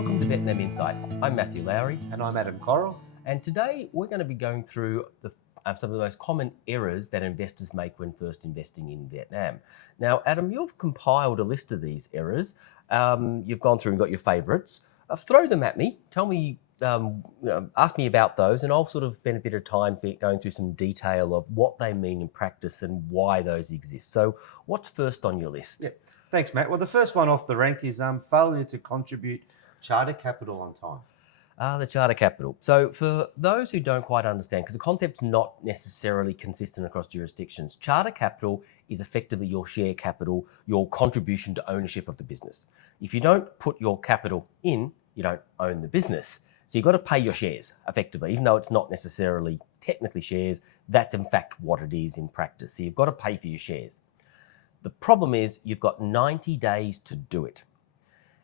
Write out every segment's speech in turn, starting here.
Welcome to Vietnam Insights. I'm Matthew Lowry. And I'm Adam Coral. And today we're going to be going through some of the most common errors that investors make when first investing in Vietnam. Now, Adam, you've compiled a list of these errors. You've gone through and got your favourites. Throw them at me. Tell me, ask me about those, and I'll sort of spend a bit of time going through some detail of what they mean in practice and why those exist. So what's first on your list? Yeah. Thanks, Matt. Well, the first one off the rank is failure to contribute charter capital on time. The charter capital. So for those who don't quite understand, because the concept's not necessarily consistent across jurisdictions, charter capital is effectively your share capital, your contribution to ownership of the business. If you don't put your capital in, you don't own the business. So you've got to pay your shares effectively, even though it's not necessarily technically shares, that's in fact what it is in practice. So you've got to pay for your shares. The problem is you've got 90 days to do it.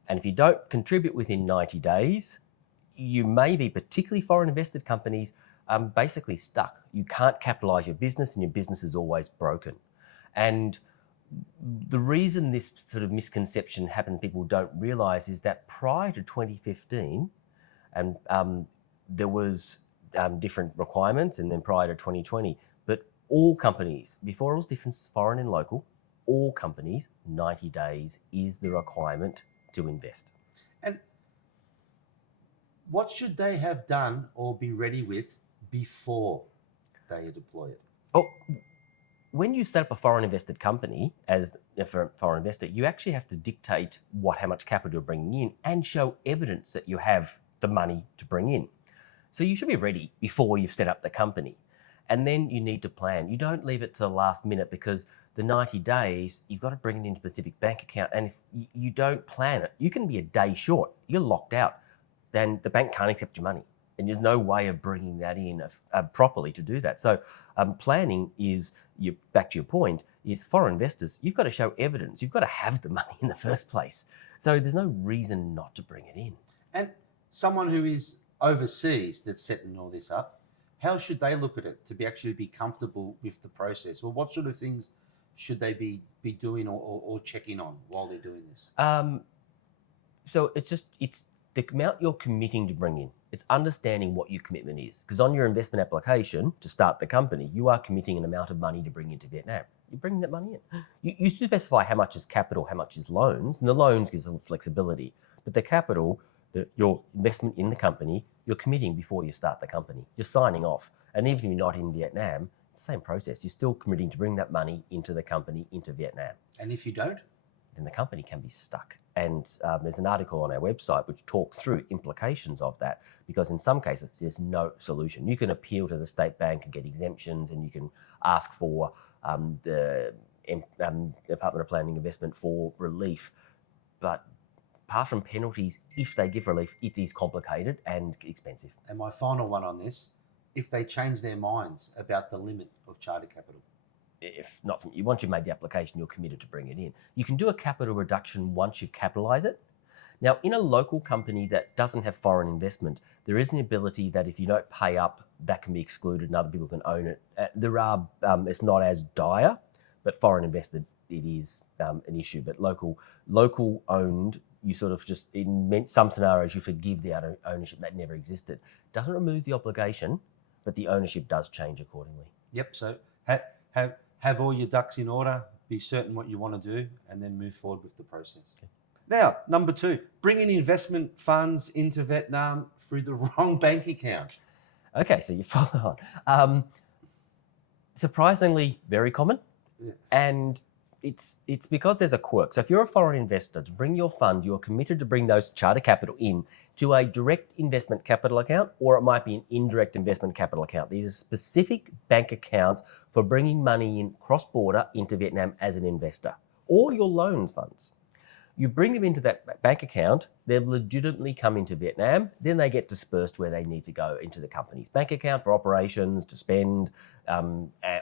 And if you don't contribute within 90 days, you may be, particularly foreign invested companies, basically stuck. You can't capitalize your business and your business is always broken. And the reason this sort of misconception happened, people don't realize, is that prior to 2015, and there was different requirements, and then prior to 2020, but all companies, before it was different, foreign and local, all companies, 90 days is the requirement to invest. And what should they have done or be ready with before they deploy it? Oh, when you set up a foreign invested company as a foreign investor, you actually have to dictate how much capital you're bringing in and show evidence that you have the money to bring in. So you should be ready before you've set up the company. And then you need to plan. You don't leave it to the last minute, because the 90 days, you've got to bring it into a specific bank account. And if you don't plan it, you can be a day short. You're locked out. Then the bank can't accept your money. And there's no way of bringing that in properly to do that. So planning is, back to your point, is foreign investors, you've got to show evidence. You've got to have the money in the first place. So there's no reason not to bring it in. And someone who is overseas that's setting all this up, how should they look at it to actually be comfortable with the process? Well, what sort of things should they be doing or checking on while they're doing this? So it's the amount you're committing to bring in. It's understanding what your commitment is. Because on your investment application to start the company, you are committing an amount of money to bring into Vietnam. You're bringing that money in. You specify how much is capital, how much is loans, and the loans gives them flexibility. But the capital, your investment in the company, you're committing before you start the company. You're signing off. And even if you're not in Vietnam, it's the same process. You're still committing to bring that money into the company, into Vietnam. And if you don't? Then the company can be stuck. And there's an article on our website which talks through implications of that, because in some cases there's no solution. You can appeal to the state bank and get exemptions, and you can ask for the Department of Planning and Investment for relief. But apart from penalties, if they give relief, it is complicated and expensive. And my final one on this, if they change their minds about the limit of charter capital. If not, once you've made the application, you're committed to bring it in. You can do a capital reduction once you've capitalised it. Now, in a local company that doesn't have foreign investment, there is an ability that if you don't pay up, that can be excluded and other people can own it. It's not as dire, but foreign invested, it is an issue. But local owned, you sort of just, in some scenarios, you forgive the ownership that never existed. Doesn't remove the obligation, but the ownership does change accordingly. Yep. So have all your ducks in order, be certain what you want to do, and then move forward with the process. Okay. Now, number 2, bringing investment funds into Vietnam through the wrong bank account. Okay, so you follow on. Surprisingly, very common. Yeah. And it's because there's a quirk. So if you're a foreign investor, to bring your fund, you're committed to bring those charter capital in to a direct investment capital account, or it might be an indirect investment capital account. These are specific bank accounts for bringing money in cross-border into Vietnam as an investor, or your loans funds. You bring them into that bank account, they've legitimately come into Vietnam, then they get dispersed where they need to go into the company's bank account for operations, to spend,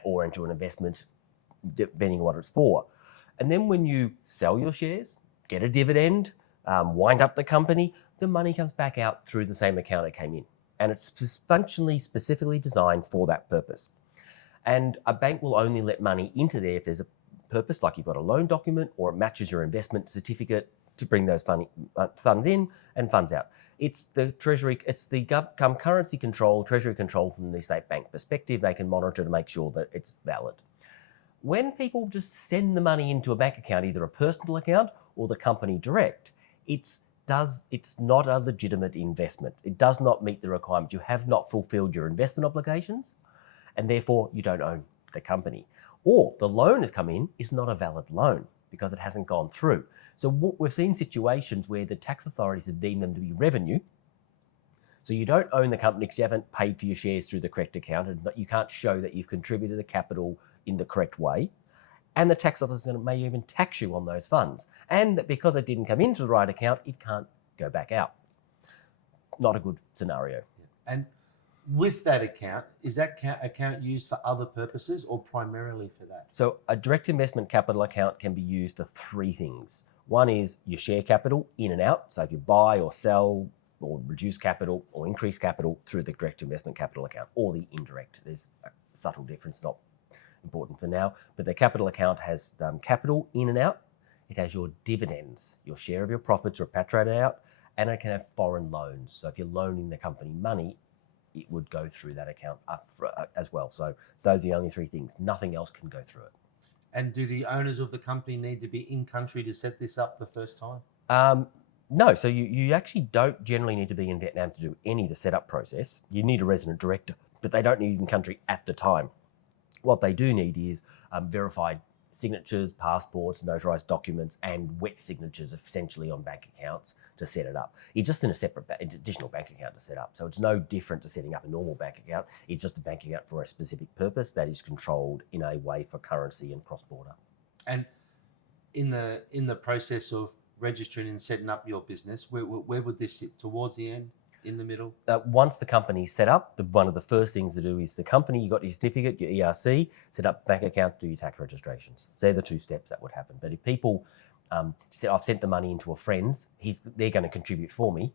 or into an investment, depending on what it's for. And then when you sell your shares, get a dividend, wind up the company, the money comes back out through the same account it came in. And it's functionally, specifically designed for that purpose. And a bank will only let money into there if there's a purpose, like you've got a loan document or it matches your investment certificate, to bring those funds in and funds out. It's the Treasury, it's the currency control, Treasury control from the state bank perspective. They can monitor to make sure that it's valid. When people just send the money into a bank account, either a personal account or the company direct, it's not a legitimate investment. It does not meet the requirement. You have not fulfilled your investment obligations, and therefore you don't own the company. Or the loan has come in, is not a valid loan because it hasn't gone through. So we've seen situations where the tax authorities have deemed them to be revenue. So you don't own the company because you haven't paid for your shares through the correct account, and you can't show that you've contributed the capital in the correct way. And the tax office may even tax you on those funds. And that because it didn't come into the right account, it can't go back out. Not a good scenario. And with that account, is that account used for other purposes or primarily for that? So a direct investment capital account can be used for three things. One is your share capital in and out. So if you buy or sell or reduce capital or increase capital through the direct investment capital account, or the indirect. There's a subtle difference, not important for now, but the capital account has capital in and out. It has your dividends, your share of your profits repatriated out, and it can have foreign loans. So if you're loaning the company money, it would go through that account as well. So those are the only three things. Nothing else can go through it. And do the owners of the company need to be in country to set this up the first time? No, so you actually don't generally need to be in Vietnam to do any of the setup process. You need a resident director, but they don't need in country at the time. What they do need is verified signatures, passports, notarized documents, and wet signatures essentially on bank accounts to set it up. It's just in a separate additional bank account to set up. So it's no different to setting up a normal bank account. It's just a bank account for a specific purpose that is controlled in a way for currency and cross-border. And in the process of registering and setting up your business, where would this sit? Towards the end? In the middle? Once the company's set up, one of the first things to do is the company, you got your certificate, your ERC, set up bank account, do your tax registrations. So they're the two steps that would happen. But if people say, I've sent the money into a friend's, they're going to contribute for me.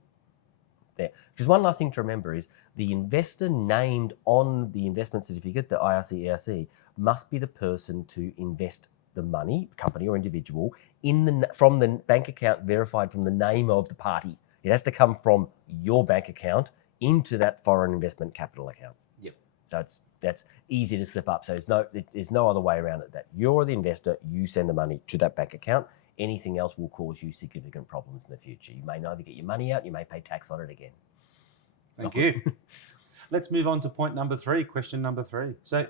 There. Because one last thing to remember is the investor named on the investment certificate, the IRC, ERC, must be the person to invest the money, company or individual, from the bank account verified from the name of the party. It has to come from your bank account into that foreign investment capital account. Yep. So that's easy to slip up. So there's no other way around it. That you're the investor, you send the money to that bank account. Anything else will cause you significant problems in the future. You may never get your money out, you may pay tax on it again. Thank you. Let's move on to point number 3, question number 3. So,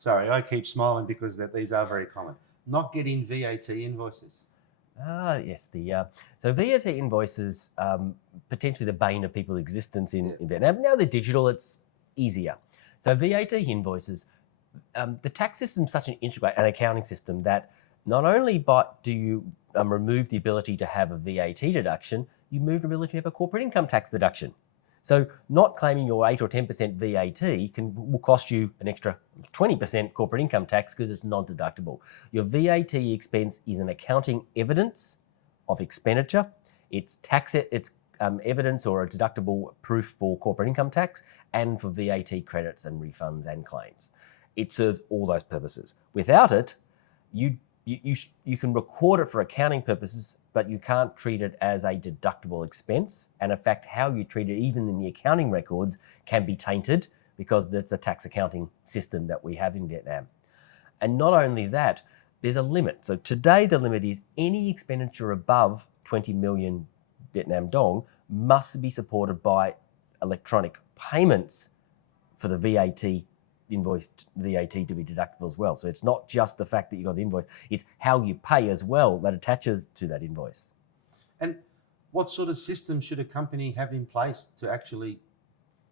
sorry, I keep smiling because these are very common. Not getting VAT invoices. Yes. So VAT invoices, potentially the bane of people's existence in Vietnam. Now they're digital, it's easier. So VAT invoices, the tax system is such an integrated and accounting system that not only do you remove the ability to have a VAT deduction, you move the ability to have a corporate income tax deduction. So not claiming your 8 or 10% VAT will cost you an extra 20% corporate income tax because it's non-deductible. Your VAT expense is an accounting evidence of expenditure. It's evidence or a deductible proof for corporate income tax and for VAT credits and refunds and claims. It serves all those purposes. Without it, you can record it for accounting purposes, but you can't treat it as a deductible expense. And in fact, how you treat it, even in the accounting records, can be tainted because that's a tax accounting system that we have in Vietnam. And not only that, there's a limit. So today the limit is any expenditure above 20 million Vietnam dong must be supported by electronic payments for the VAT invoiced VAT to be deductible as well. So it's not just the fact that you got the invoice, it's how you pay as well that attaches to that invoice. And what sort of system should a company have in place to actually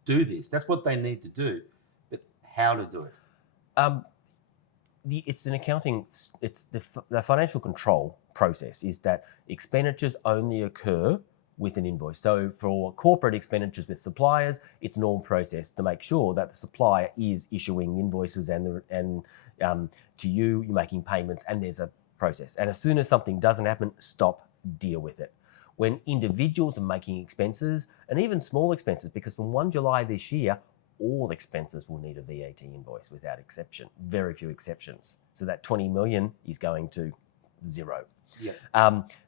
do this? That's what they need to do, but how to do it? It's an accounting, it's the financial control process is that expenditures only occur with an invoice. So for corporate expenditures with suppliers, it's a normal process to make sure that the supplier is issuing invoices and to you're making payments, and there's a process. And as soon as something doesn't happen, stop, deal with it. When individuals are making expenses, and even small expenses, because from 1 July this year, all expenses will need a VAT invoice without exception, very few exceptions. So that 20 million is going to zero. Yeah.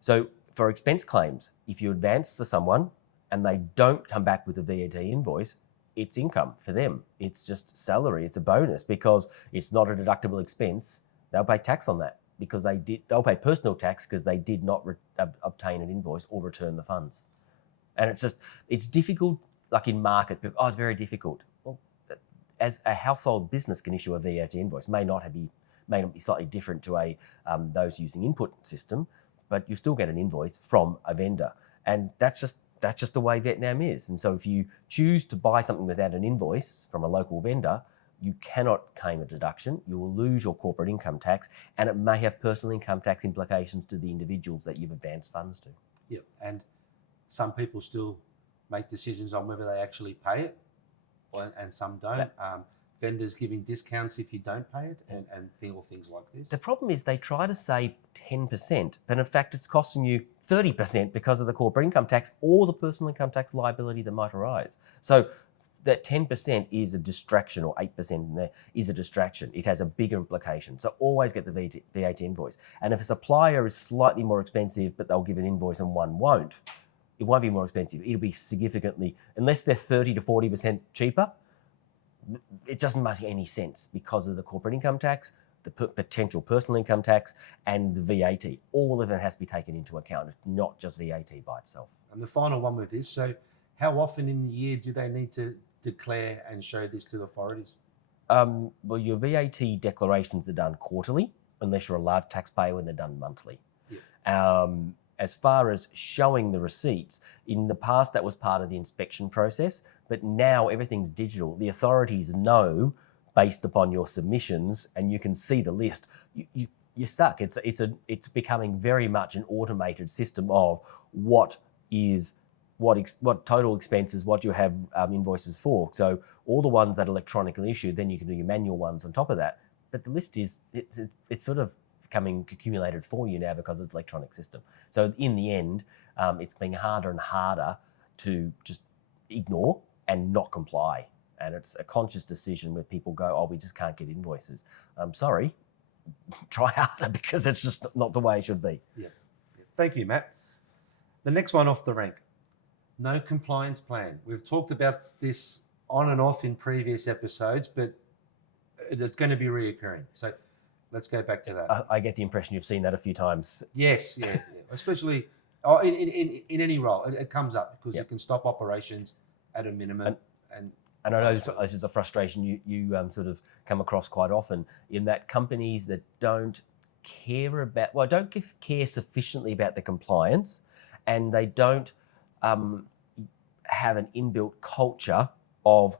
So for expense claims, if you advance for someone and they don't come back with a VAT invoice, it's income for them. It's just salary. It's a bonus because it's not a deductible expense. They'll pay tax on that because they'll pay personal tax because they did not obtain an invoice or return the funds. And it's difficult, like in markets, it's very difficult. Well, as a household business can issue a VAT invoice, may not be slightly different to those using input system, but you still get an invoice from a vendor. And that's just the way Vietnam is. And so if you choose to buy something without an invoice from a local vendor, you cannot claim a deduction. You will lose your corporate income tax, and it may have personal income tax implications to the individuals that you've advanced funds to. Yeah, and some people still make decisions on whether they actually pay it, and some don't. Vendors giving discounts if you don't pay it, and things like this. The problem is they try to save 10%, but in fact it's costing you 30% because of the corporate income tax or the personal income tax liability that might arise. So that 10% is a distraction, or 8% in there is a distraction. It has a bigger implication. So always get the VAT invoice. And if a supplier is slightly more expensive, but they'll give an invoice and one won't, it won't be more expensive. It'll be significantly, unless they're 30 to 40% cheaper, it doesn't make any sense because of the corporate income tax, the potential personal income tax, and the VAT. All of it has to be taken into account. It's not just VAT by itself. And the final one with this, so how often in the year do they need to declare and show this to the authorities? Well, your VAT declarations are done quarterly, unless you're a large taxpayer, when they're done monthly. Yeah. As far as showing the receipts, in the past that was part of the inspection process, but now everything's digital. The authorities know based upon your submissions, and you can see the list. You're stuck. It's becoming very much an automated system of what total expenses, what you have invoices for. So all the ones that are electronically issued, then you can do your manual ones on top of that. But the list it's sort of becoming accumulated for you now because it's an electronic system. So in the end, it's being harder and harder to just ignore and not comply. And it's a conscious decision where people go, oh, we just can't get invoices. I'm sorry, try harder, because it's just not the way it should be. Yeah. Thank you, Matt. The next one off the rank, no compliance plan. We've talked about this on and off in previous episodes, but it's going to be reoccurring. So let's go back to that. I get the impression you've seen that a few times. Yes, yeah. Especially in any role, it comes up because it can stop operations at a minimum. And I know this is a frustration you sort of come across quite often, in that companies that don't care sufficiently about the compliance, and they don't have an inbuilt culture of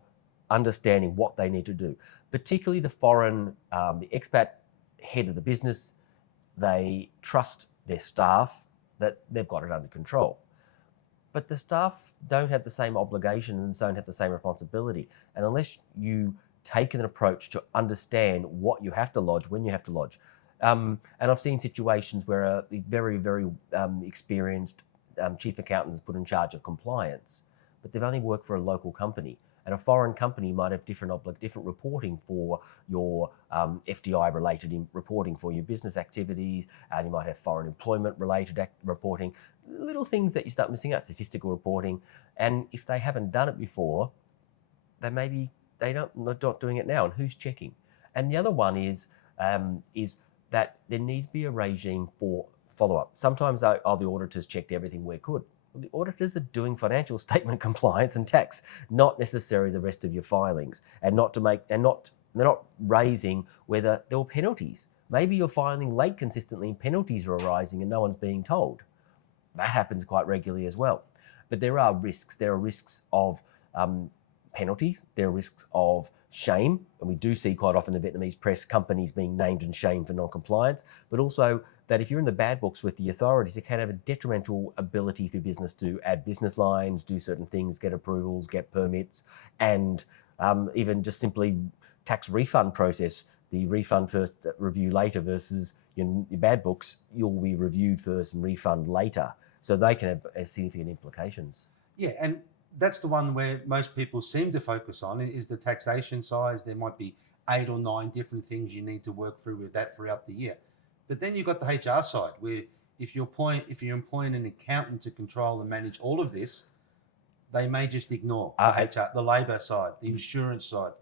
understanding what they need to do. Particularly the the expat head of the business, they trust their staff that they've got it under control. But the staff don't have the same obligation and don't have the same responsibility. And unless you take an approach to understand what you have to lodge, when you have to lodge. And I've seen situations where a very, very experienced chief accountant is put in charge of compliance, but they've only worked for a local company. And a foreign company might have different reporting for your FDI-related reporting for your business activities. You might have foreign employment-related reporting, little things that you start missing out, statistical reporting. And if they haven't done it before, they're not doing it now. And who's checking? And the other one is that there needs to be a regime for follow-up. Sometimes the auditors checked everything where could. The auditors are doing financial statement compliance and tax, not necessarily the rest of your filings, and they're not raising whether there were penalties. Maybe you're filing late consistently and penalties are arising and no one's being told. That happens quite regularly as well. But there are risks. There are risks of penalties. There are risks of shame. And we do see quite often in the Vietnamese press companies being named and shamed for non-compliance, but also that if you're in the bad books with the authorities, it can have a detrimental ability for business to add business lines, do certain things, get approvals, get permits, and even just simply tax refund process. The refund first, review later, versus your bad books, you'll be reviewed first and refund later. So they can have significant implications. Yeah, and that's the one where most people seem to focus on, is the taxation side. There might be 8 or 9 different things you need to work through with that throughout the year. But then you've got the HR side, where if you're employing an accountant to control and manage all of this, they may just ignore the HR, the labour side, the insurance side.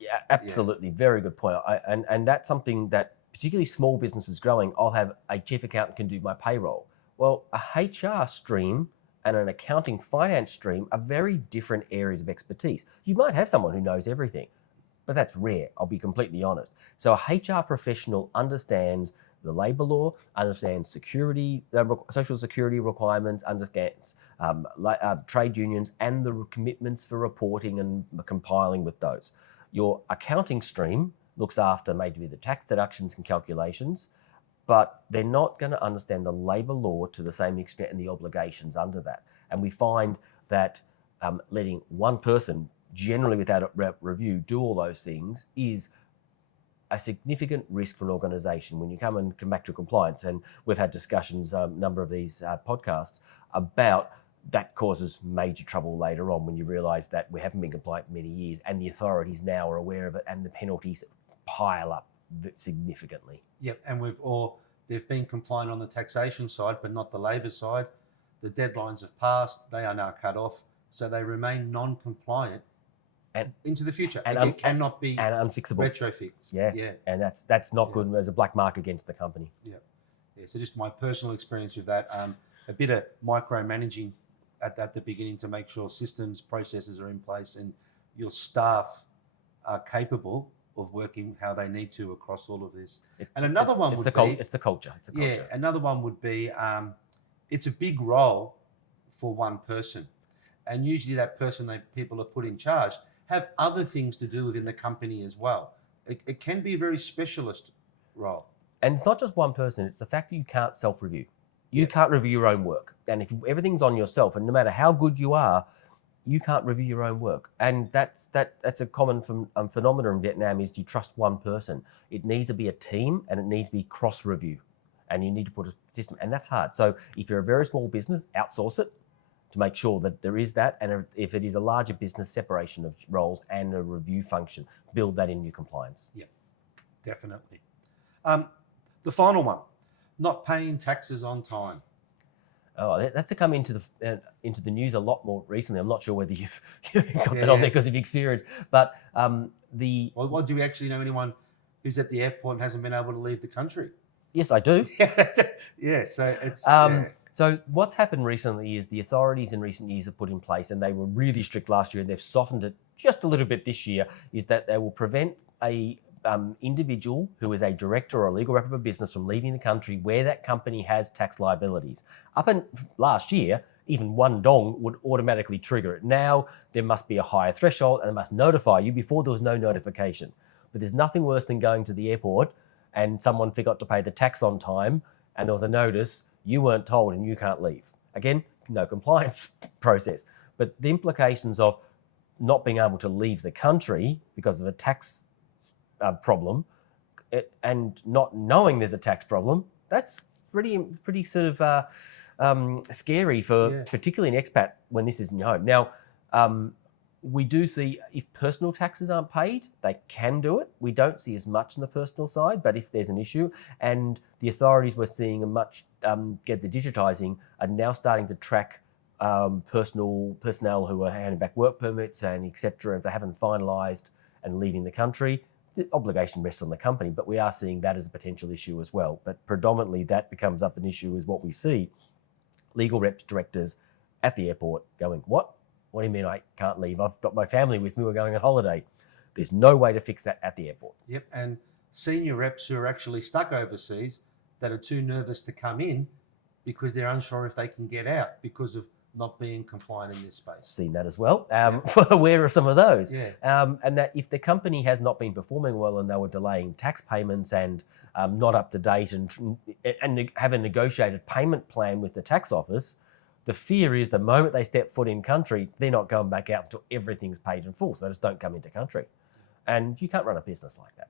Yeah, absolutely. Very good point. And that's something that particularly small businesses growing, I'll have a chief accountant can do my payroll. Well, a HR stream and an accounting finance stream are very different areas of expertise. You might have someone who knows everything, but that's rare. I'll be completely honest. So a HR professional understands the labour law, understands security, social security requirements, understands trade unions and the commitments for reporting and compiling with those. Your accounting stream looks after maybe the tax deductions and calculations, but they're not going to understand the labour law to the same extent and the obligations under that. And we find that letting one person, generally without a review, do all those things is a significant risk for an organisation when you come back to compliance. And we've had discussions, a number of these podcasts, about that causes major trouble later on when you realise that we haven't been compliant for many years and the authorities now are aware of it and the penalties pile up significantly. Yep, and they've been compliant on the taxation side, but not the labour side. The deadlines have passed; they are now cut off, so they remain non-compliant and into the future. And it cannot be unfixable, retrofixed. Yeah, and that's not good. There's a black mark against the company. Yeah. So just my personal experience with that, a bit of micromanaging at the beginning to make sure systems, processes are in place, and your staff are capable of working how they need to across all of this. And another one would be... It's the culture. Yeah, another one would be, it's a big role for one person. And usually that person people are put in charge have other things to do within the company as well. It can be a very specialist role. And it's not just one person, it's the fact that you can't self-review. You can't review your own work. And if everything's on yourself, and no matter how good you are, you can't review your own work. And that's a common phenomenon in Vietnam is you trust one person. It needs to be a team and it needs to be cross-review. And you need to put a system, and that's hard. So if you're a very small business, outsource it to make sure that there is that. And if it is a larger business, separation of roles and a review function, build that in your compliance. Yeah, definitely. The final one, not paying taxes on time. Oh, that's come into the news a lot more recently. I'm not sure whether you've got that on there because of experience, but Well, do we actually know anyone who's at the airport and hasn't been able to leave the country? Yes, I do. Yeah, so it's... So what's happened recently is the authorities in recent years have put in place, and they were really strict last year and they've softened it just a little bit this year, is that they will prevent a individual who is a director or a legal rep of a business from leaving the country where that company has tax liabilities. Up in last year, even one dong would automatically trigger it. Now there must be a higher threshold and they must notify you. Before there was no notification. But there's nothing worse than going to the airport and someone forgot to pay the tax on time and there was a notice, you weren't told and you can't leave. Again, no compliance process. But the implications of not being able to leave the country because of a tax problem and not knowing there's a tax problem, that's pretty sort of scary for particularly an expat when this isn't your home. Now, we do see if personal taxes aren't paid, they can do it. We don't see as much on the personal side, but if there's an issue, and the authorities we're seeing get the digitising are now starting to track personnel who are handing back work permits and etc. If they haven't finalised and leaving the country, the obligation rests on the company, but we are seeing that as a potential issue as well. But predominantly that becomes up an issue is what we see. Legal reps, directors at the airport going, what? What do you mean I can't leave? I've got my family with me, we're going on holiday. There's no way to fix that at the airport. Yep, and senior reps who are actually stuck overseas that are too nervous to come in because they're unsure if they can get out because of not being compliant in this space. Seen that as well. Aware of some of those. And that if the company has not been performing well and they were delaying tax payments and not up to date and have a negotiated payment plan with the tax office, the fear is the moment they step foot in country, they're not going back out until everything's paid in full. So they just don't come into country. And you can't run a business like that.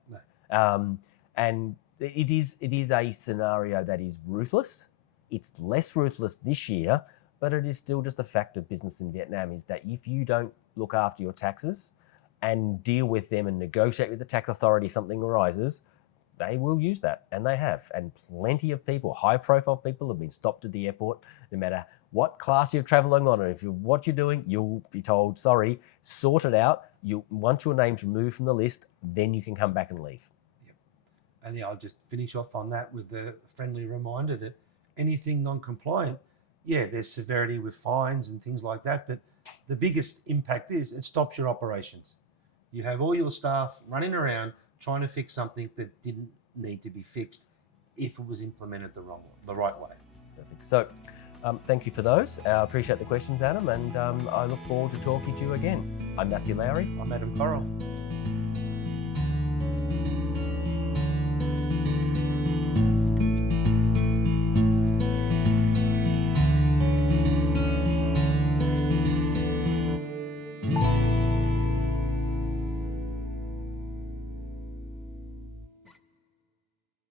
No. And it is a scenario that is ruthless. It's less ruthless this year, but it is still just a fact of business in Vietnam is that if you don't look after your taxes and deal with them and negotiate with the tax authority, something arises, they will use that, and they have. And plenty of people, high-profile people, have been stopped at the airport, no matter what class you're traveling on, or what you're doing, you'll be told, sorry, sort it out. Once your name's removed from the list, then you can come back and leave. Yep. And yeah, I'll just finish off on that with the friendly reminder that anything non-compliant, yeah, there's severity with fines and things like that, but the biggest impact is it stops your operations. You have all your staff running around trying to fix something that didn't need to be fixed if it was implemented the right way. Perfect. So thank you for those. I appreciate the questions, Adam, and I look forward to talking to you again. I'm Matthew Lowry. I'm Adam Correll.